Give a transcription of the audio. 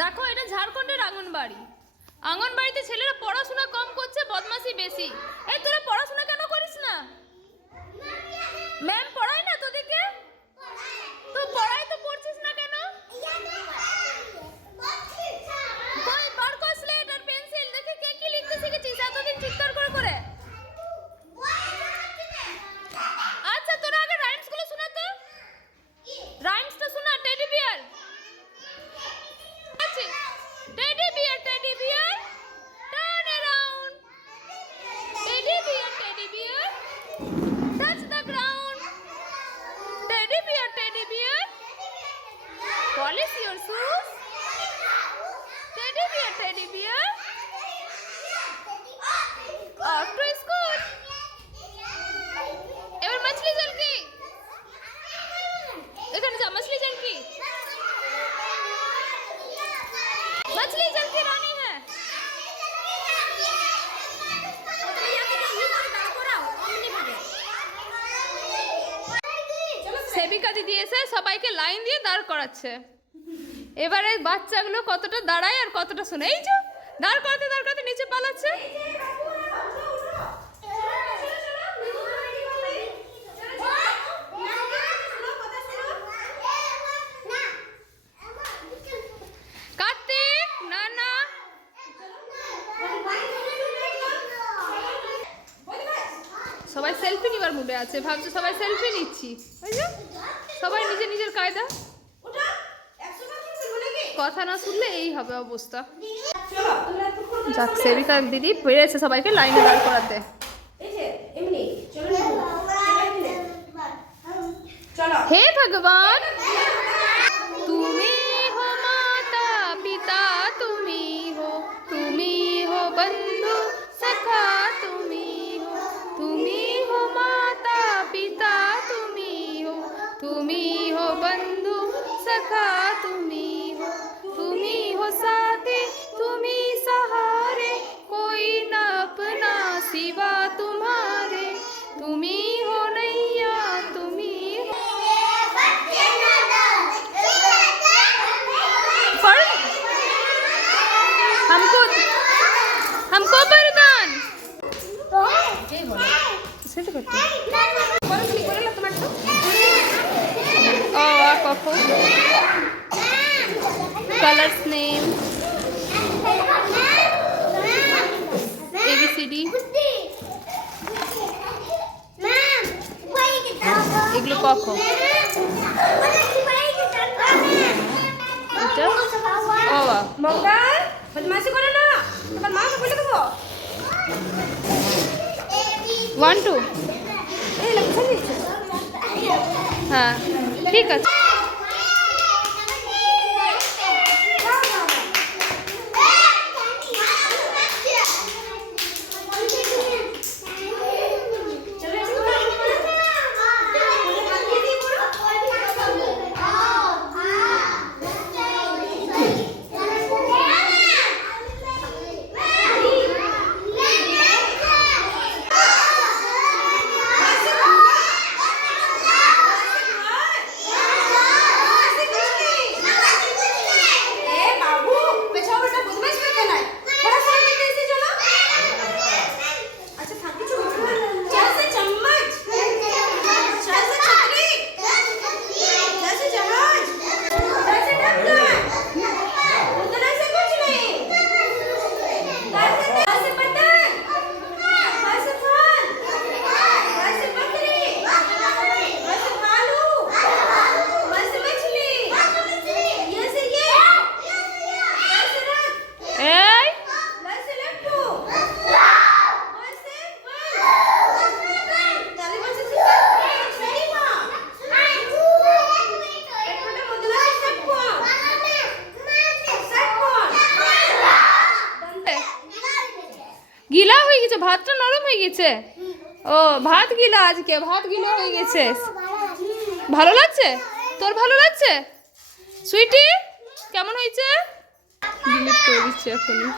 দেখো এটা ঝাড়খণ্ডের আঙ্গনবাড়ি। আঙ্গনবাড়িতে ছেলেরা পড়াশোনা কম করছে, বদমাশি বেশি। এই তোরা পড়াশোনা কেন করিস না? ম্যাম পড়ায় না তোদেরকে? তো পড়ায় তো পড়ছিস না কেন? কই বার কর স্লেট আর পেন্সিল, দেখি কে কি লিখতে শিখেছিস এতদিন চিৎকার করে করে। আচ্ছা তোরা আগে রাইমস গুলো শোনা তো। রাইমসটা শোনা। টেডি বিয়ার আছে। Teddy bear turn around. Teddy bear touch the ground. Teddy bear polish your shoes. Teddy bear off to school. এবার मछली जल की এখানে যা। मछली जल की रानी है। সেবিকা দিদি এসে সবাইকে লাইন দিয়ে দাঁড় করাচ্ছে। এবারে বাচ্চাগুলো কতটা দাঁড়ায় আর কতটা শুনে। এই যে দাঁড় করাতে নিচে পালাচ্ছে। কার্তিক না না সবাই সেলফি নিবার মুডে আছে। ভাবছে সবাই সেলফি নিচ্ছি। ওই যে সবাই নিজের কায়দা। কথা না শুনলে এই হবে অবস্থা। যাক সেবিকা দিদি পেরেছে সবাইকে লাইনে দাঁড় করাতে। হে ভগবান তুমি हो माता पिता, তুমি हो बंधु सखा, তুমি हो माता पिता, তুমি हो बंधु सखा, তুমি हो साथी, তুমি सहारे, कोई न अपना सिवा तुम्हारे, তুমি हो नैया, তুমি हमको वरदान कलर्स नेम ABCD এগুলো কখো। এটা ওয়া মঙ্গল বদমাশি করে না, তোমার মা কে বলে দেবো। 1 2 এই লেখা নিচ্ছে। হ্যাঁ ঠিক আছে। গিলা হয়ে গেছে, ভাতটা নরম হয়ে গেছে। ও ভাত গিলা, আজকে ভাত গিলা হয়ে গেছে। ভালো লাগছে? তোর ভালো লাগছে? সুইটি কেমন হয়েছে? ডিলিট করে দিচ্ছি এখনই।